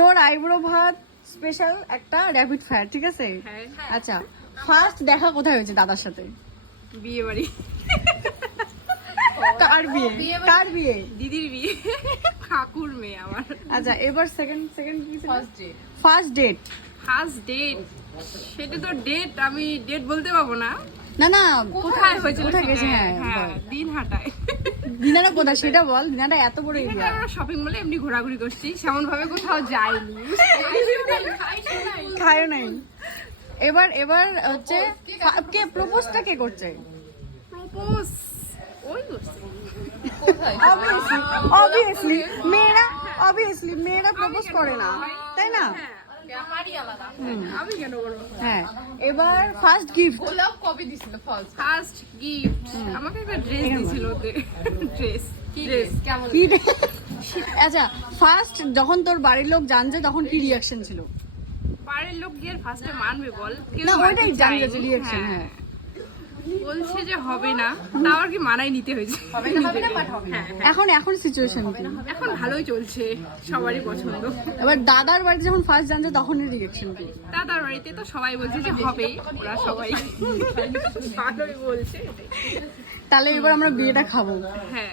তোর আইব্রো ভাত স্পেশাল একটা র‍্যাপিড ফায়ার, ঠিক আছে? আচ্ছা, ফার্স্ট দেখা কোথায় হয়েছে দাদার সাথে? বিয়ে বাড়ি। কার বিয়ে? কার বিয়ে? দিদির বিয়ে, কাকুর মেয়ে আমার। আচ্ছা, এবার সেকেন্ড কি ছিল? First date. First date. সেটা তো ডেট আমি ডেট বলতে পারবো না। না কোথায় হয়েছিল? কোথায় গেছে? হ্যাঁ, দিনহাটায়। দিনারা কোথায় সেটা বল। দিনারা এত বড় এরিয়া। আমরা শপিং মলে এমনি ঘোরাঘুরি করছি, সেমন ভাবে কোথাও যাইনি। খায়ও নাই। এবার হচ্ছে কে প্রপোজটা কে করছে? প্রপোজ ওই করছে। অবভিয়াসলি মেয়েরা প্রপোজ করে না, তাই না? আমি কেন করবো? হ্যাঁ, এবার ফার্স্ট গিফট। ফার্স্ট গিফট আমাকে একটা ড্রেস দিছিল। ড্রেস কেমন? কি আচ্ছা, ফার্স্ট যখন তোর বাড়ির লোক জানছে তখন কি রিঅ্যাকশন ছিল? বাড়ির লোক গিয়ে ফার্স্টে মানবে বল? কেউ না, মানতে ওইটাই জানতে চায়নি। রিঅ্যাকশন। হ্যাঁ, বলছে যে হবে না, তাও আর কি মানাই নিতে হয়েছে। হ্যাঁ, এখন সিচুয়েশন কি? এখন ভালোই চলছে, সবারই পছন্দ। এবার দাদার বাড়িতে যখন ফার্স্ট জানছে তখন রিঅ্যাকশন কি? দাদার বাড়িতে তো সবাই বলছে যে হবে, ওরা সবাই ভালোই বলছে। তাহলে এবার আমরা বিয়েটা খাবো। হ্যাঁ।